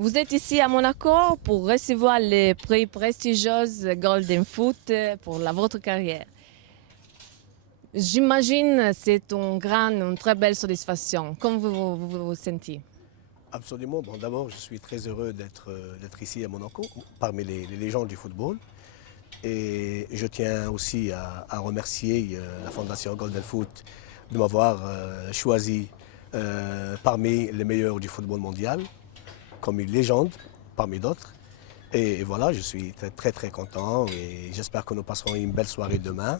Vous êtes ici à Monaco pour recevoir les prix prestigieux Golden Foot pour votre carrière. J'imagine que c'est une très belle satisfaction. Comment vous sentez? Absolument. Bon, d'abord, je suis très heureux d'être ici à Monaco, parmi les légendes du football. Et je tiens aussi à remercier la Fondation Golden Foot de m'avoir choisi parmi les meilleurs du football mondial, comme une légende parmi d'autres. Et voilà, je suis très content et j'espère que nous passerons une belle soirée demain.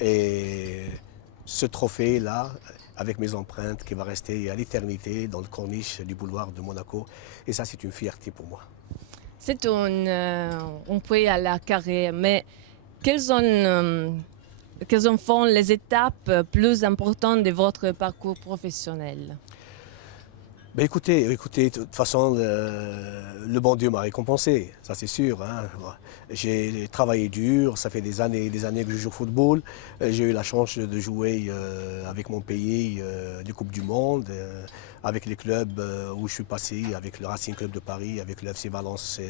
Et ce trophée-là, avec mes empreintes, qui va rester à l'éternité dans le corniche du boulevard de Monaco. Et ça, c'est une fierté pour moi. C'est un prix à la carrière, mais quelles sont les étapes plus importantes de votre parcours professionnel? Ben écoutez, de toute façon, le bon Dieu m'a récompensé, ça c'est sûr, hein. J'ai travaillé dur, ça fait des années et des années que je joue au football. J'ai eu la chance de jouer avec mon pays des Coupes du Monde, avec les clubs où je suis passé, avec le Racing Club de Paris, avec le FC Valence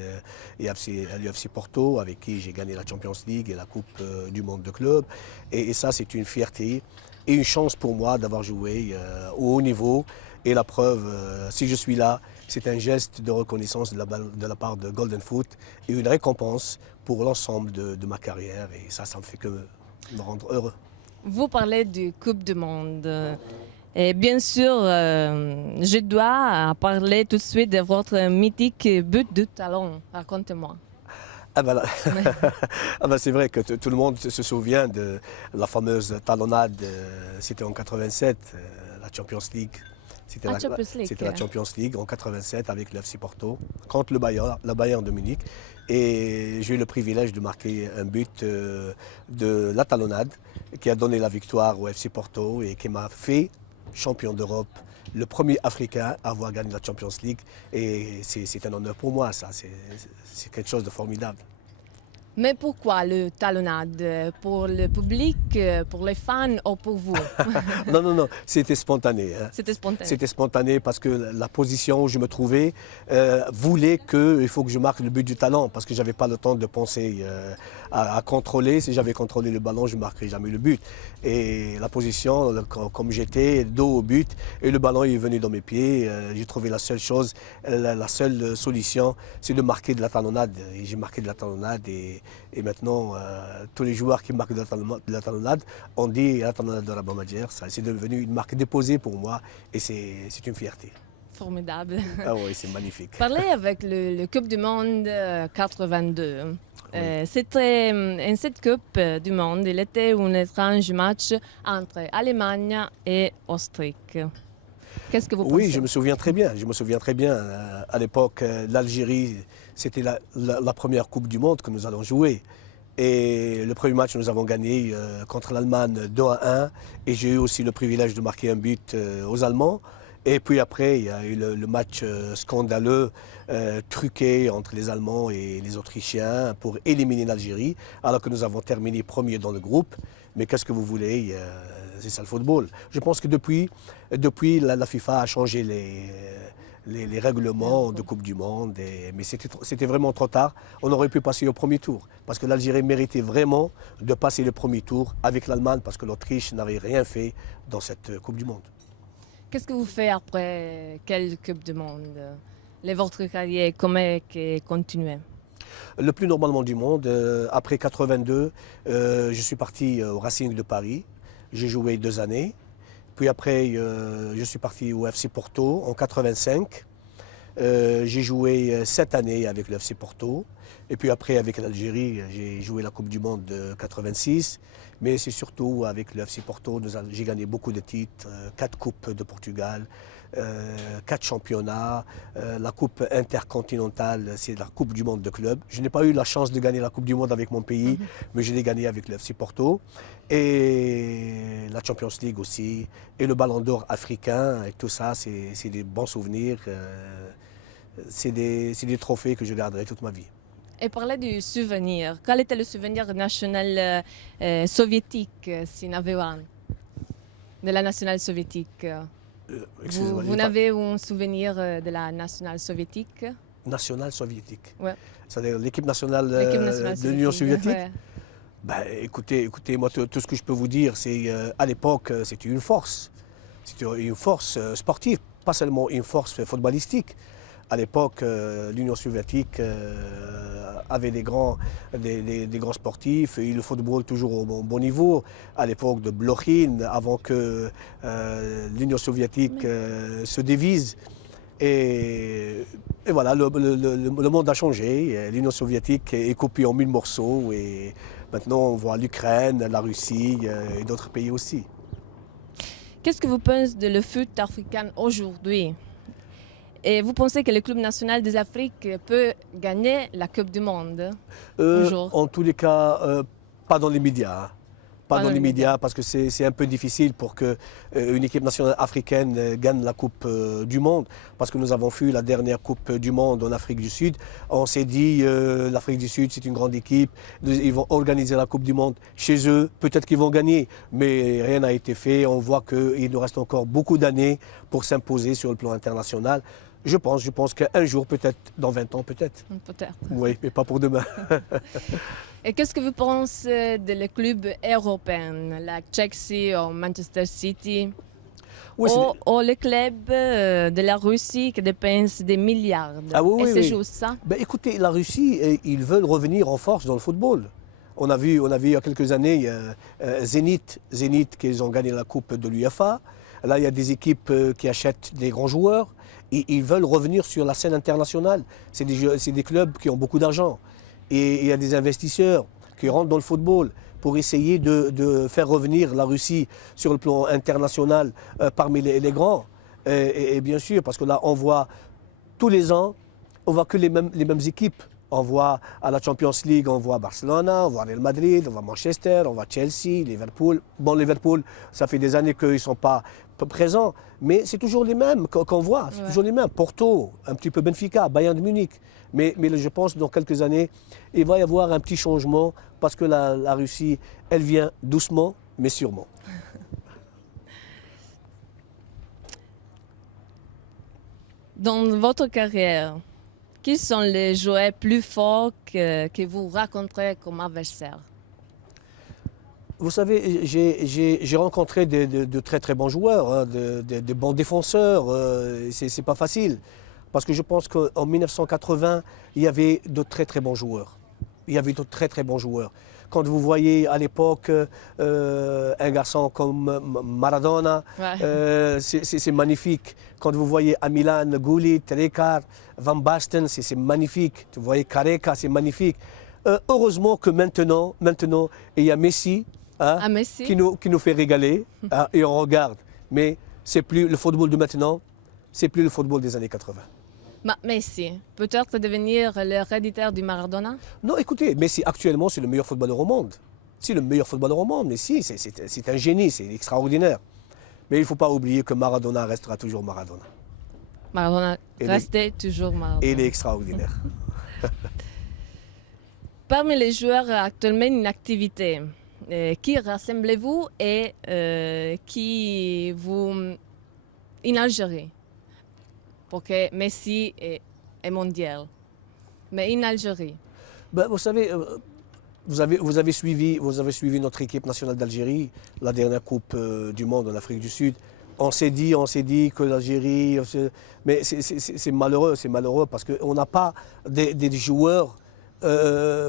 et le FC Porto, avec qui j'ai gagné la Champions League et la Coupe du Monde de club. Et ça, c'est une fierté et une chance pour moi d'avoir joué au haut niveau. Et la preuve, si je suis là, c'est un geste de reconnaissance de la part de Golden Foot et une récompense pour l'ensemble de ma carrière. Et ça me fait que me rendre heureux. Vous parlez du Coupe du Monde. Et bien sûr, je dois parler tout de suite de votre mythique but de talon. Racontez-moi. Ah ben là, ah ben c'est vrai que tout le monde se souvient de la fameuse talonnade, c'était en 87, la Champions League. C'était Ah, Champions League. la Champions League en 87 avec le FC Porto contre le Bayern de Munich. Et j'ai eu le privilège de marquer un but de la talonnade qui a donné la victoire au FC Porto et qui m'a fait champion d'Europe, le premier Africain à avoir gagné la Champions League. Et c'est un honneur pour moi, ça. C'est quelque chose de formidable. Mais pourquoi le talonnade? Pour le public, pour les fans ou pour vous? Non, c'était spontané, hein. C'était spontané. C'était spontané parce que la position où je me trouvais voulait qu'il faut que je marque le but du talent parce que je n'avais pas le temps de penser à contrôler. Si j'avais contrôlé le ballon, je ne marquerais jamais le but. Et la position, comme j'étais, dos au but, et le ballon est venu dans mes pieds, j'ai trouvé la seule chose, la seule solution, c'est de marquer de la talonnade. Et j'ai marqué de la talonnade et maintenant, tous les joueurs qui marquent de la talonnade ont dit la talonnade de la Bamadière. C'est devenu une marque déposée pour moi et c'est une fierté. Formidable. Ah oui, c'est magnifique. Parlez avec le Coupe du Monde 82. Oui. C'était en cette Coupe du Monde, il était un étrange match entre Allemagne et Autriche. Qu'est-ce que vous pensez? Oui, je me souviens très bien. Je me souviens très bien. À l'époque, l'Algérie, c'était la première Coupe du Monde que nous allons jouer. Et le premier match, nous avons gagné contre l'Allemagne 2-1. Et j'ai eu aussi le privilège de marquer un but aux Allemands. Et puis après, il y a eu le match scandaleux, truqué entre les Allemands et les Autrichiens pour éliminer l'Algérie, alors que nous avons terminé premier dans le groupe. Mais qu'est-ce que vous voulez, c'est ça le football. Je pense que depuis la FIFA a changé les règlements de Coupe du Monde, mais c'était vraiment trop tard. On aurait pu passer au premier tour, parce que l'Algérie méritait vraiment de passer le premier tour avec l'Allemagne, parce que l'Autriche n'avait rien fait dans cette Coupe du Monde. Qu'est-ce que vous faites après quelle Coupe du Monde? Votre carrière, comment continuer? Le plus normalement du monde, après 82, je suis parti au Racing de Paris. J'ai joué 2 années. Puis après, je suis parti au FC Porto en 85. J'ai joué 7 années avec le FC Porto. Et puis après, avec l'Algérie, j'ai joué la Coupe du Monde de 86. Mais c'est surtout avec le FC Porto, j'ai gagné beaucoup de titres, 4 Coupes de Portugal, 4 championnats, la Coupe intercontinentale, c'est la Coupe du Monde de club. Je n'ai pas eu la chance de gagner la Coupe du Monde avec mon pays, mais je l'ai gagnée avec le FC Porto. Et la Champions League aussi, et le Ballon d'Or africain, et tout ça, c'est des bons souvenirs. C'est des trophées que je garderai toute ma vie. Et parler du souvenir. Quel était le souvenir national soviétique, s'il y en avait un, de la nationale soviétique? Excusez-moi. Vous n'avez un souvenir de la nationale soviétique? Nationale soviétique. Ouais. C'est-à-dire l'équipe nationale, L'équipe nationale de l'Union soviétique. ouais. Ben, écoutez, moi, tout ce que je peux vous dire, c'est à l'époque, c'était une force. C'était une force sportive, pas seulement une force footballistique. À l'époque, l'Union soviétique avait des grands sportifs, et le football toujours au bon niveau. À l'époque de Blokhin, avant que l'Union soviétique se divise. Et voilà, le monde a changé. L'Union soviétique est coupée en 1000 morceaux. Et maintenant, on voit l'Ukraine, la Russie et d'autres pays aussi. Qu'est-ce que vous pensez de le foot africain aujourd'hui? Et vous pensez que le club national des Afriques peut gagner la Coupe du Monde un jour? En tous les cas, pas dans les médias. Hein. Pas dans les médias parce que c'est un peu difficile pour qu'une équipe nationale africaine gagne la Coupe du Monde. Parce que nous avons vu la dernière Coupe du Monde en Afrique du Sud. On s'est dit l'Afrique du Sud c'est une grande équipe. Ils vont organiser la Coupe du Monde chez eux. Peut-être qu'ils vont gagner. Mais rien n'a été fait. On voit qu'il nous reste encore beaucoup d'années pour s'imposer sur le plan international. Je pense qu'un jour, peut-être, dans 20 ans, peut-être. Peut-être. Oui, mais pas pour demain. Et qu'est-ce que vous pensez des clubs européens, la Chelsea ou Manchester City, Oui, ou les clubs de la Russie qui dépensent des milliards? Ah oui, et oui, c'est oui. juste ça? Ben, écoutez, la Russie, ils veulent revenir en force dans le football. On a vu il y a quelques années Zénith qu'ils ont gagné la Coupe de l'UEFA. Là, il y a des équipes qui achètent des grands joueurs. Et ils veulent revenir sur la scène internationale. C'est des clubs qui ont beaucoup d'argent. Et il y a des investisseurs qui rentrent dans le football pour essayer de faire revenir la Russie sur le plan international parmi les grands. Et bien sûr, parce que là, on voit tous les ans, on voit que les mêmes équipes. On voit à la Champions League, on voit Barcelone, on voit Real Madrid, on voit Manchester, on voit Chelsea, Liverpool. Bon, Liverpool, ça fait des années qu'ils ne sont pas présents, mais c'est toujours les mêmes qu'on voit, c'est toujours les mêmes. Porto, un petit peu Benfica, Bayern de Munich. Mais je pense que dans quelques années, il va y avoir un petit changement parce que la Russie, elle vient doucement, mais sûrement. Dans votre carrière, qui sont les joueurs plus forts que vous rencontrez comme adversaire? Vous savez, j'ai rencontré de très très bons joueurs, hein, de bons défenseurs. C'est pas facile. Parce que je pense qu'en 1980, il y avait de très très bons joueurs. Il y avait de très très bons joueurs. Quand vous voyez à l'époque un garçon comme Maradona, c'est magnifique. Quand vous voyez à Milan, Gullit, Rijkaard, Van Basten, c'est magnifique. Vous voyez Careca, c'est magnifique. Heureusement que maintenant, il y a Messi, hein, Messi. qui nous fait régaler hein, et on regarde. Mais c'est plus le football de maintenant, c'est plus le football des années 80. Messi, peut-être devenir l'héréditaire du Maradona? Non, écoutez, Messi actuellement c'est le meilleur footballeur au monde. C'est le meilleur footballeur au monde, Messi, c'est un génie, c'est extraordinaire. Mais il ne faut pas oublier que Maradona restera toujours Maradona. Maradona restait toujours Maradona. Et il est extraordinaire. Parmi les joueurs actuellement en activité, qui rassemblez-vous et qui vous en Algérie? Parce que Messi est mondial. Mais en Algérie? Ben, vous savez, vous avez suivi notre équipe nationale d'Algérie, la dernière Coupe du Monde en Afrique du Sud. On s'est dit que l'Algérie, mais c'est malheureux parce qu'on n'a pas des joueurs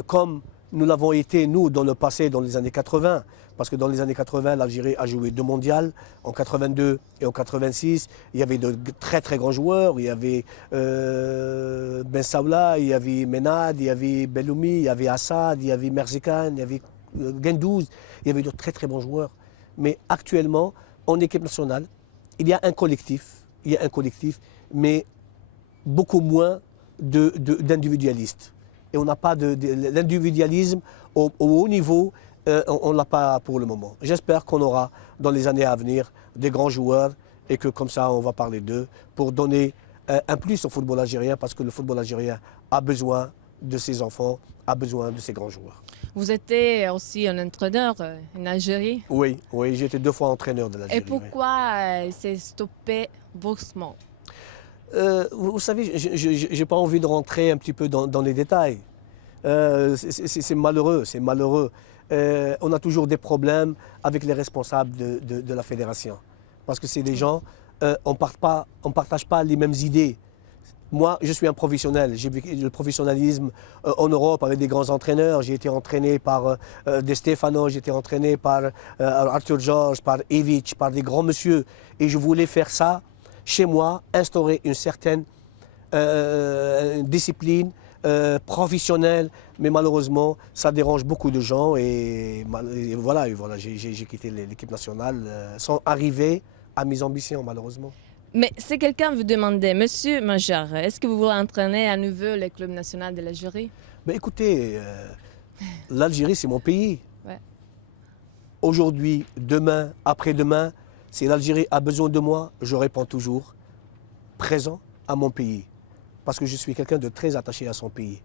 comme nous l'avons été, nous, dans le passé, dans les années 80. Parce que dans les années 80, l'Algérie a joué 2 mondiales, en 82 et en 86. Il y avait de très très grands joueurs. Il y avait Ben Saoula, il y avait Menad, il y avait Belloumi, il y avait Assad, il y avait Merzikan, il y avait Gendouz. Il y avait de très très bons joueurs. Mais actuellement, en équipe nationale, il y a un collectif, mais beaucoup moins d'individualistes. Et on n'a pas l'individualisme au haut niveau, on ne l'a pas pour le moment. J'espère qu'on aura dans les années à venir des grands joueurs et que comme ça on va parler d'eux pour donner un plus au football algérien parce que le football algérien a besoin de ses enfants, a besoin de ses grands joueurs. Vous étiez aussi un entraîneur en Algérie. Oui, oui, j'ai été 2 fois entraîneur de Et l'Algérie. pourquoi c'est stoppé brusquement? Vous savez, je n'ai pas envie de rentrer un petit peu dans les détails. C'est malheureux, c'est malheureux. On a toujours des problèmes avec les responsables de la fédération. Parce que c'est des gens, on ne partage pas les mêmes idées. Moi, je suis un professionnel. J'ai vécu le professionnalisme en Europe avec des grands entraîneurs. J'ai été entraîné par De Stefano, j'ai été entraîné par Arthur George, par Ivic, par des grands monsieur. Et je voulais faire ça chez moi, instaurer une certaine discipline professionnelle. Mais malheureusement, ça dérange beaucoup de gens. Et voilà, j'ai quitté l'équipe nationale sans arriver à mes ambitions, malheureusement. Mais si quelqu'un vous demandait, Monsieur Major, est-ce que vous voulez entraîner à nouveau le club national de l'Algérie? Ben écoutez, l'Algérie, c'est mon pays. Ouais. Aujourd'hui, demain, après-demain, si l'Algérie a besoin de moi, je réponds toujours présent à mon pays. Parce que je suis quelqu'un de très attaché à son pays.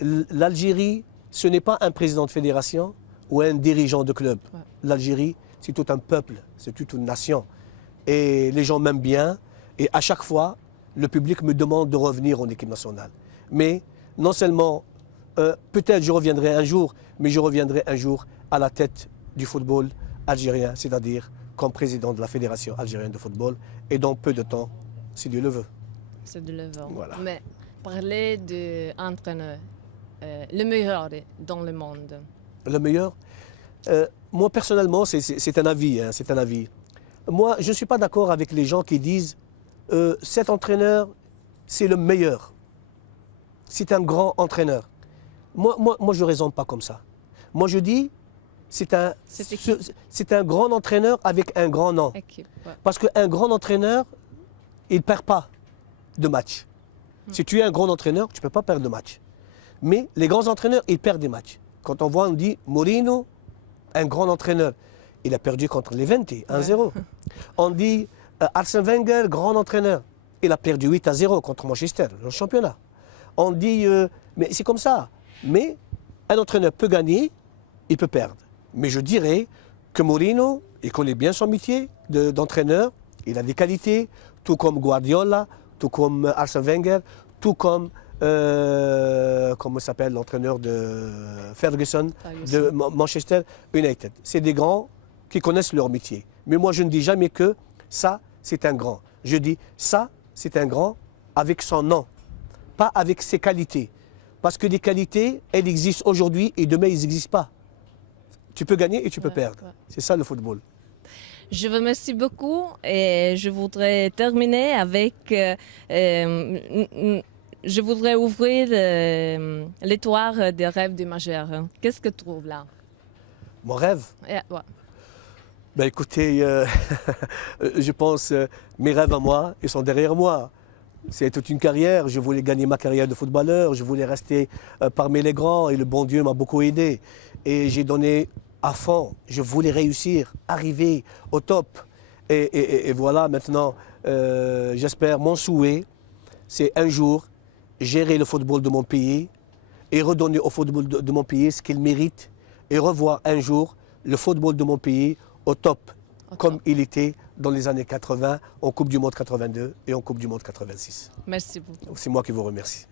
L'Algérie, ce n'est pas un président de fédération ou un dirigeant de club. Ouais. L'Algérie, c'est tout un peuple, c'est toute une nation. Et les gens m'aiment bien. Et à chaque fois, le public me demande de revenir en équipe nationale. Mais non seulement, peut-être je reviendrai un jour, mais je reviendrai un jour à la tête du football algérien, c'est-à-dire comme président de la Fédération algérienne de football, et dans peu de temps, si Dieu le veut. C'est de le voir. Voilà. Mais parler d'entraîneur, le meilleur dans le monde. Le meilleur, moi personnellement, c'est un avis, hein, c'est un avis. Moi, je ne suis pas d'accord avec les gens qui disent cet entraîneur, c'est le meilleur. C'est un grand entraîneur. Moi, je ne raisonne pas comme ça. Moi, je dis, c'est un grand entraîneur avec un grand nom. Équipe, ouais. Parce qu'un grand entraîneur, il ne perd pas de match. Si tu es un grand entraîneur, tu ne peux pas perdre de match. Mais les grands entraîneurs, ils perdent des matchs. Quand on voit, on dit Mourinho, un grand entraîneur. Il a perdu contre Levante, 1-0. Ouais. On dit Arsène Wenger, grand entraîneur. Il a perdu 8-0 contre Manchester, le championnat. On dit, mais c'est comme ça. Mais un entraîneur peut gagner, il peut perdre. Mais je dirais que Mourinho, il connaît bien son métier d'entraîneur. Il a des qualités, tout comme Guardiola, tout comme Arsène Wenger, tout comme, comment s'appelle l'entraîneur de Ferguson, de Manchester United. C'est des grands qui connaissent leur métier. Mais moi, je ne dis jamais que ça, c'est un grand. Je dis ça, c'est un grand avec son nom, pas avec ses qualités. Parce que les qualités, elles existent aujourd'hui et demain, elles n'existent pas. Tu peux gagner et tu peux perdre. Ouais. C'est ça le football. Je vous remercie beaucoup et je voudrais terminer avec... je voudrais ouvrir l'étoile des rêves du Major. Qu'est-ce que tu trouves là? Mon rêve? Yeah, ouais. Ben écoutez, je pense mes rêves à moi, ils sont derrière moi. C'est toute une carrière. Je voulais gagner ma carrière de footballeur. Je voulais rester parmi les grands et le bon Dieu m'a beaucoup aidé. Et j'ai donné à fond. Je voulais réussir, arriver au top. Et voilà, maintenant, j'espère, mon souhait, c'est un jour gérer le football de mon pays et redonner au football de mon pays ce qu'il mérite et revoir un jour le football de mon pays au top, comme il était dans les années 80, en Coupe du Monde 82 et en Coupe du Monde 86. Merci beaucoup. C'est moi qui vous remercie.